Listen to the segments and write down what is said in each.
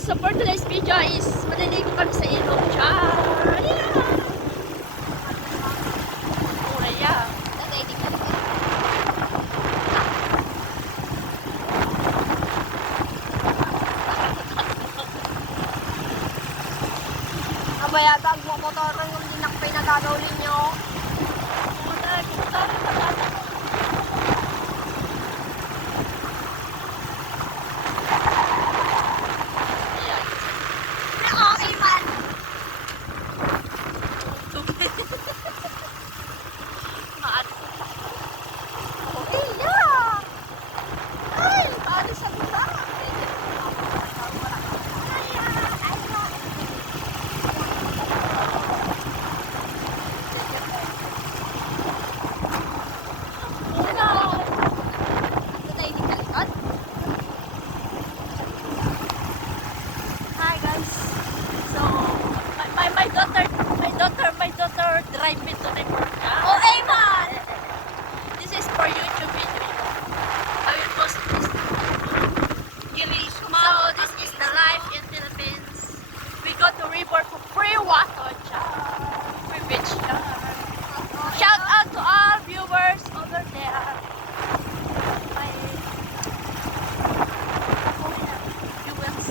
So for today's video is maliligo kami sa ilog. Char! Yeah! Mura yan. Kabayatag mo motor ng dinakpay na gagawin nyo. Okay man. Okay yeah. Ay, paano sa buka? My daughter drive me to the park. Oh, man. This is for YouTube video. I will post this. So this is the life in Philippines. We go to river for free water. Free beach. Shout out to all viewers over there. Viewers.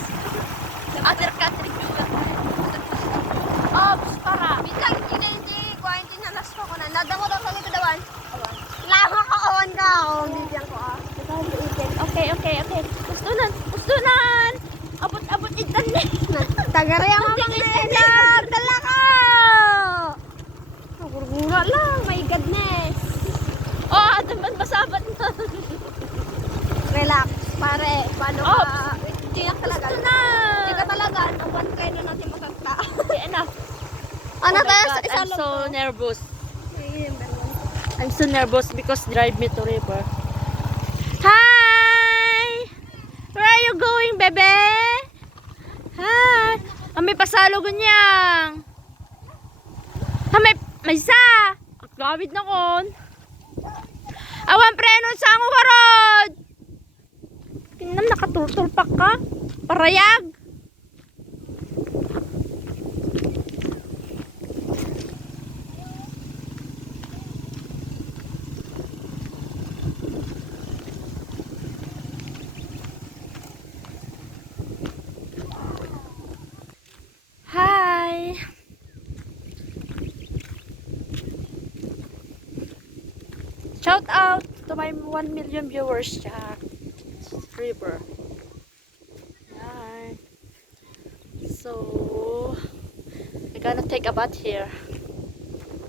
Other country viewers. Ops, para. Bilang hindi quarantine na last ko na. Nada mo daw sa ito dawan. Lama ka awan ka. Bibigyan ko ah. Okay. Gustunan. Abot itan ni. Tagaray ang mga nila. Dala ka. Gurgura lang. My goodness. Oh, ato masabat na. Relax. Pare. Paano Oh, ka? Hindi ka talaga. Hindi ka talaga. Awan kayo na natin magkakta. Okay, enough. Ano Oh my tayo? God, I'm so nervous. Ayun, I'm so nervous because drive me to river. Hi! Where are you going, bebe? Hi! May pasalo ganyang. May isa. Ang gawid na kon. Awan preno sa ang warod. Kinam nakatultulpak ka. Parayag. Hi! Shout out to my 1 million viewers, Jack. River. Hi. So, we're gonna take a bath here.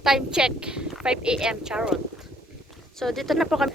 Time check, 5 AM, charot. So, dito na po kami.